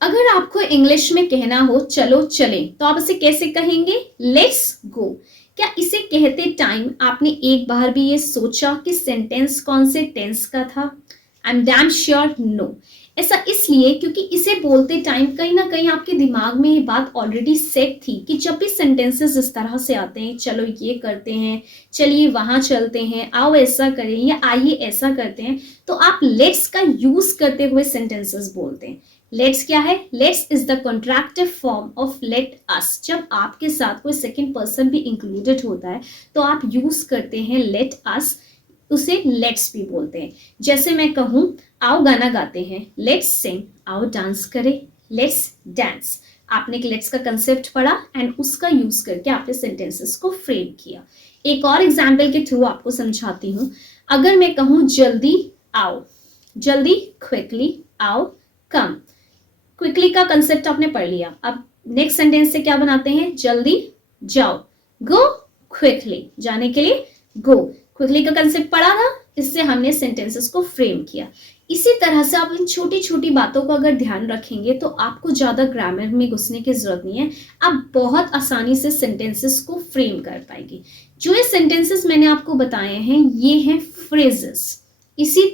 अगर आपको इंग्लिश में कहना हो चलो चलें, तो आप इसे कैसे कहेंगे? Let's go. क्या इसे कहते टाइम आपने एक बार भी ये सोचा कि सेंटेंस कौन से टेंस का था? I am damn sure no. ऐसा इसलिए क्योंकि इसे बोलते टाइम कहीं ना कहीं आपके दिमाग में ये बात ऑलरेडी सेट थी कि जब भी सेंटेंसेस इस तरह से आते हैं, चलो ये करते हैं, चलिए वहां चलते हैं, आओ ऐसा करें या आइए ऐसा करते हैं, तो आप लेट्स का यूज करते हुए सेंटेंसेस बोलते हैं। लेट्स क्या है? Let's is the कॉन्ट्रैक्टिव form of let us. जब आपके साथ कोई सेकंड पर्सन भी इंक्लूडेड होता है तो आप यूज करते हैं लेट अस, उसे लेट्स भी बोलते हैं। जैसे मैं कहूं आओ गाना गाते हैं, लेट्स सिंग, आओ डांस करें, लेट्स डांस। आपने एक लेट्स का कंसेप्ट पढ़ा एंड उसका यूज करके आपने सेंटेंसेस को फ्रेम किया। एक और एग्जाम्पल के थ्रू आपको समझाती हूँ। अगर मैं कहूं जल्दी आओ, जल्दी क्विकली आओ, कम। क्विकली का कंसेप्ट आपने पढ़ लिया। अब नेक्स्ट सेंटेंस से क्या बनाते हैं? जल्दी जाओ, गो क्विकली, जाने के लिए गो। क्विकली का कंसेप्ट पढ़ा था, इससे हमने सेंटेंसेस को फ्रेम किया। इसी तरह से आप इन छोटी छोटी बातों को अगर ध्यान रखेंगे तो आपको ज्यादा ग्रामर में घुसने की जरूरत नहीं है। आप बहुत आसानी से सेंटेंसेस को फ्रेम कर पाएंगे। जो ये सेंटेंसेस मैंने आपको बताए हैं ये हैं फ्रेजेस। इसी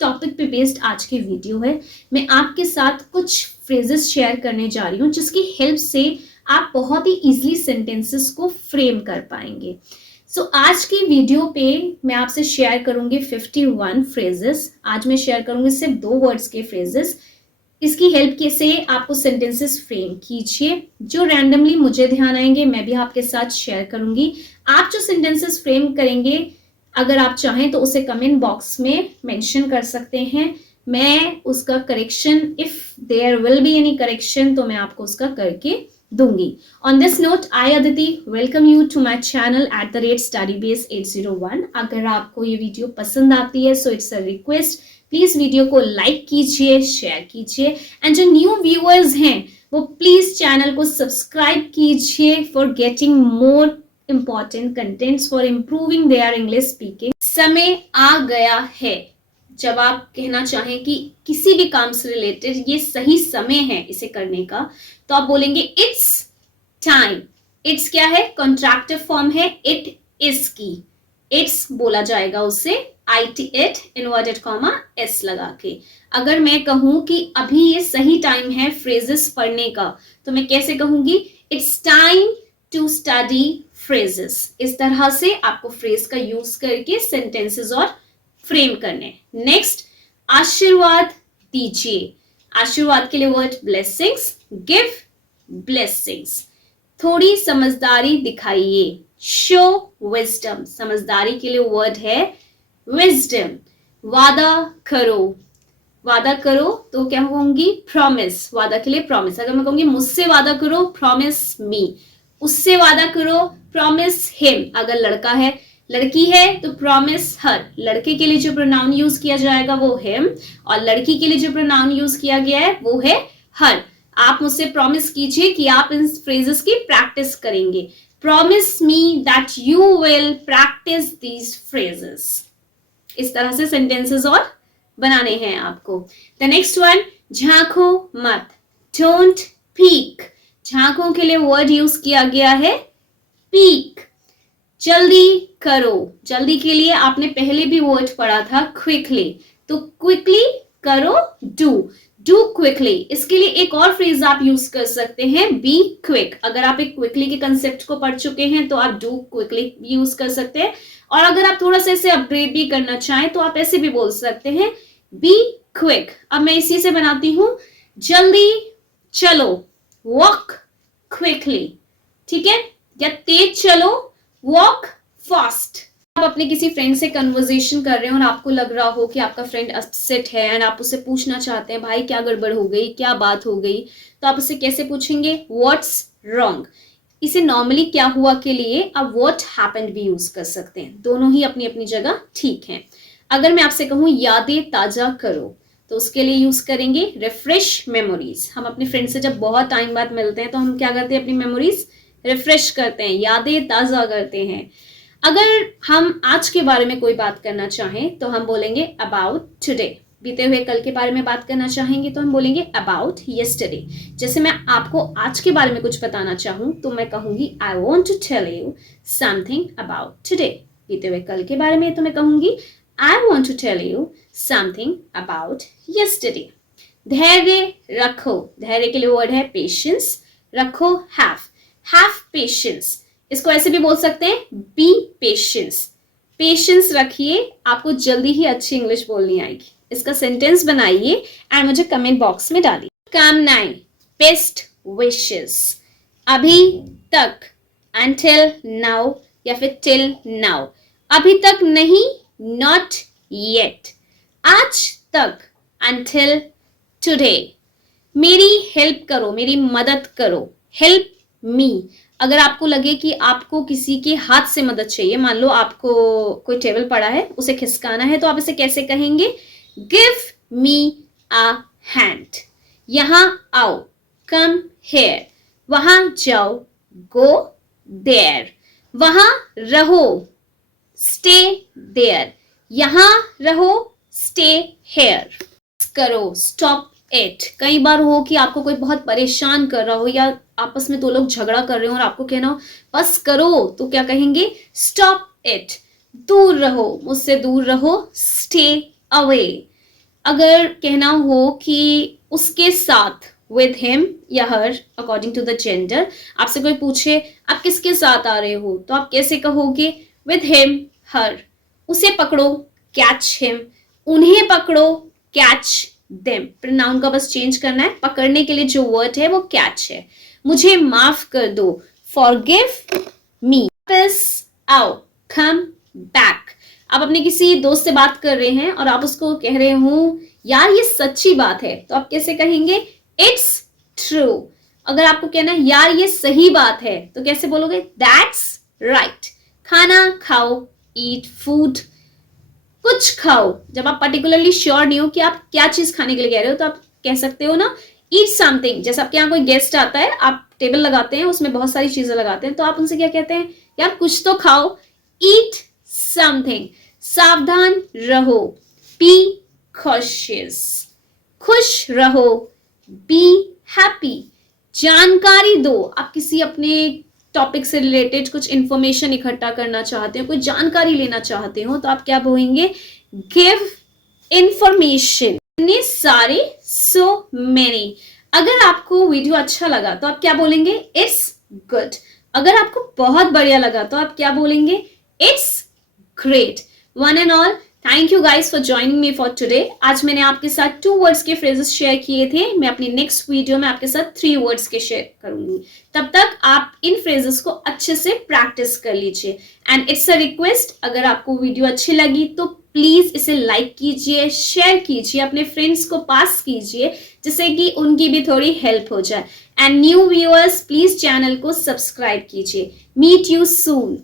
टॉपिक पे बेस्ड आज की वीडियो है। मैं आपके साथ कुछ फ्रेजेस शेयर करने जा रही हूँ जिसकी हेल्प से आप बहुत ही इजीली सेंटेंसेस को फ्रेम कर पाएंगे। आज की वीडियो पे मैं आपसे शेयर करूंगी 51 फ्रेजेस। आज मैं शेयर करूंगी सिर्फ 2 वर्ड्स के फ्रेजेस। इसकी हेल्प के से आपको सेंटेंसेस फ्रेम कीजिए। जो रैंडमली मुझे ध्यान आएंगे मैं भी आपके साथ शेयर करूंगी। आप जो सेंटेंसेस फ्रेम करेंगे अगर आप चाहें तो उसे कमेंट बॉक्स में मेंशन कर सकते हैं। मैं उसका correction, if there will be any correction, तो मैं आपको उसका करके दूंगी। On this note, I Aditi welcome you to my channel @StudyBase801। अगर आपको ये वीडियो पसंद आती है so it's a request, please video को लाइक कीजिए, शेयर कीजिए, एंड जो न्यू व्यूअर्स हैं वो प्लीज चैनल को सब्सक्राइब कीजिए for getting more important contents for improving their English speaking। समय आ गया है। जब आप कहना चाहें कि किसी भी काम से रिलेटेड ये सही समय है इसे करने का, तो आप बोलेंगे इट्स टाइम। इट्स क्या है? कॉन्ट्रैक्टिव फॉर्म है इट इज की। इट्स बोला जाएगा उसे इट इनवर्टेड कॉमा एस लगा के। अगर मैं कहूं कि अभी ये सही टाइम है फ्रेजेस पढ़ने का, तो मैं कैसे कहूंगी? It's time to study phrases. इस तरह से आपको फ्रेज का यूज करके सेंटेंसेस और फ्रेम करने। नेक्स्ट, आशीर्वाद दीजिए। आशीर्वाद के लिए वर्ड ब्लेसिंग्स, गिव ब्लेसिंग्स। थोड़ी समझदारी दिखाइए, शो विजडम। समझदारी के लिए वर्ड है विजडम। वादा करो, वादा करो तो क्या होंगी? प्रॉमिस। वादा के लिए प्रॉमिस। अगर मैं कहूंगी मुझसे वादा करो, प्रॉमिस मी। उससे वादा करो, प्रॉमिस हिम। अगर लड़का है, लड़की है तो प्रॉमिस हर। लड़के के लिए जो प्रोनाउन यूज किया जाएगा वो हिम, और लड़की के लिए जो प्रोनाउन यूज किया गया है वो है हर। आप मुझसे प्रॉमिस कीजिए कि आप इन फ्रेजेस की प्रैक्टिस करेंगे। Promise me that you will practice these phrases. इस तरह से सेंटेंसेस और बनाने हैं आपको। द नेक्स्ट वन, झांको मत, डोंट पीक। झांकों के लिए वर्ड यूज किया गया है पीक। जल्दी करो, जल्दी के लिए आपने पहले भी वर्ड पढ़ा था क्विकली, तो क्विकली करो, डू क्विकली। इसके लिए एक और फ्रेज आप यूज कर सकते हैं, बी क्विक। अगर आप एक क्विकली के कंसेप्ट को पढ़ चुके हैं तो आप डू क्विकली यूज कर सकते हैं। और अगर आप थोड़ा सा इसे अपग्रेड भी करना चाहें तो आप ऐसे भी बोल सकते हैं, बी क्विक। अब मैं इसी से बनाती हूं, जल्दी चलो, वॉक क्विकली। ठीक है? या तेज चलो, वॉक फास्ट। आप अपने किसी फ्रेंड से कन्वर्सेशन कर रहे हैं और आपको लग रहा हो कि आपका फ्रेंड अपसेट है एंड आप उससे पूछना चाहते हैं भाई क्या गड़बड़ हो गई, क्या बात हो गई, तो आप उससे कैसे पूछेंगे? What's wrong. इसे नॉर्मली क्या हुआ के लिए आप व्हाट हैपेंड भी यूज कर सकते हैं। दोनों ही अपनी अपनी जगह ठीक है। अगर मैं आपसे कहूं यादें ताजा करो, तो उसके लिए यूज करेंगे रिफ्रेश मेमोरीज। हम अपने फ्रेंड से जब बहुत टाइम बाद मिलते हैं तो हम क्या करते हैं? अपनी मेमोरीज रिफ्रेश करते हैं, यादें ताजा करते हैं। अगर हम आज के बारे में कोई बात करना चाहें तो हम बोलेंगे अबाउट टुडे, बीते हुए कल के बारे में बात करना चाहेंगे तो हम बोलेंगे अबाउट yesterday। जैसे मैं आपको आज के बारे में कुछ बताना चाहूँ तो मैं कहूँगी I want to tell you something about today। बीते हुए कल के बारे में तो मैं कहूँगी I want to tell you something about yesterday। धैर्य रखो, धैर्य के लिए वर्ड है पेशेंस, रखो have patience। इसको ऐसे भी बोल सकते हैं बी पेशेंस रखिए, आपको जल्दी ही अच्छी इंग्लिश बोलनी आएगी। इसका सेंटेंस बनाइए एंड मुझे कमेंट बॉक्स में डालिए। कामनाएं, बेस्ट विशेस, अभी तक, until now या फिर till now, अभी तक नहीं, not yet, आज तक, until today, मेरी हेल्प करो, मेरी मदद करो, हेल्प मी। अगर आपको लगे कि आपको किसी के हाथ से मदद चाहिए, मान लो आपको कोई टेबल पड़ा है उसे खिसकाना है, तो आप इसे कैसे कहेंगे? Give me a hand. यहां आओ, कम हेयर। वहां जाओ, गो देयर। वहां रहो, स्टे देयर। यहां रहो, स्टे हेयर। करो, स्टॉप इट। कई बार हो कि आपको कोई बहुत परेशान कर रहा हो या आपस में दो लोग झगड़ा कर रहे हो और आपको कहना हो बस करो, तो क्या कहेंगे? Stop it. दूर रहो, मुझसे दूर रहो, स्टे अवे। अगर कहना हो कि उसके साथ, विद हिम या हर अकॉर्डिंग टू द जेंडर, आपसे कोई पूछे आप किसके साथ आ रहे हो तो आप कैसे कहोगे? विद हिम, हर। उसे पकड़ो, कैच हिम। उन्हें पकड़ो, कैच देम। प्रोनाउन का बस चेंज करना है, पकड़ने के लिए जो वर्ड है वो कैच है। मुझे माफ कर दो, फॉरगिव मी। वापस आओ, कम बैक। आप अपने किसी दोस्त से बात कर रहे हैं और आप उसको कह रहे हो यार ये सच्ची बात है, तो आप कैसे कहेंगे? It's true. अगर आपको कहना है यार ये सही बात है तो कैसे बोलोगे? That's right. खाना खाओ, ईट फूड। कुछ खाओ, जब आप पर्टिकुलरली श्योर नहीं हो कि आप क्या चीज खाने के लिए कह रहे हो तो आप कह सकते हो ना ईट समथिंग। जैसे आपके यहाँ कोई गेस्ट आता है, आप टेबल लगाते हैं, उसमें बहुत सारी चीजें लगाते हैं, तो आप उनसे क्या कहते हैं? यार कुछ तो खाओ, ईट समथिंग। सावधान रहो, बी कॉशियस। खुश रहो, बी हैप्पी। जानकारी दो, आप किसी अपने टॉपिक से रिलेटेड कुछ इंफॉर्मेशन इकट्ठा करना चाहते हो, कोई जानकारी लेना चाहते हो, तो आप क्या बोलेंगे? Give information. इतने सारे, सो मेनी। अगर आपको वीडियो अच्छा लगा तो आप क्या बोलेंगे? It's good. अगर आपको बहुत बढ़िया लगा तो आप क्या बोलेंगे? It's great. One and all, thank you guys for joining me for today. आज मैंने आपके साथ 2 वर्ड्स के फ्रेजेस शेयर किए थे। मैं अपनी नेक्स्ट वीडियो में आपके साथ 3 वर्ड्स के शेयर करूंगी। तब तक आप इन फ्रेजेस को अच्छे से प्रैक्टिस कर लीजिए। एंड इट्स अ रिक्वेस्ट, अगर आपको वीडियो अच्छी लगी तो प्लीज इसे लाइक कीजिए, शेयर कीजिए, अपने फ्रेंड्स को पास कीजिए, जिससे कि उनकी भी थोड़ी हेल्प हो जाए। And new viewers, please channel को सब्सक्राइब कीजिए। Meet you soon.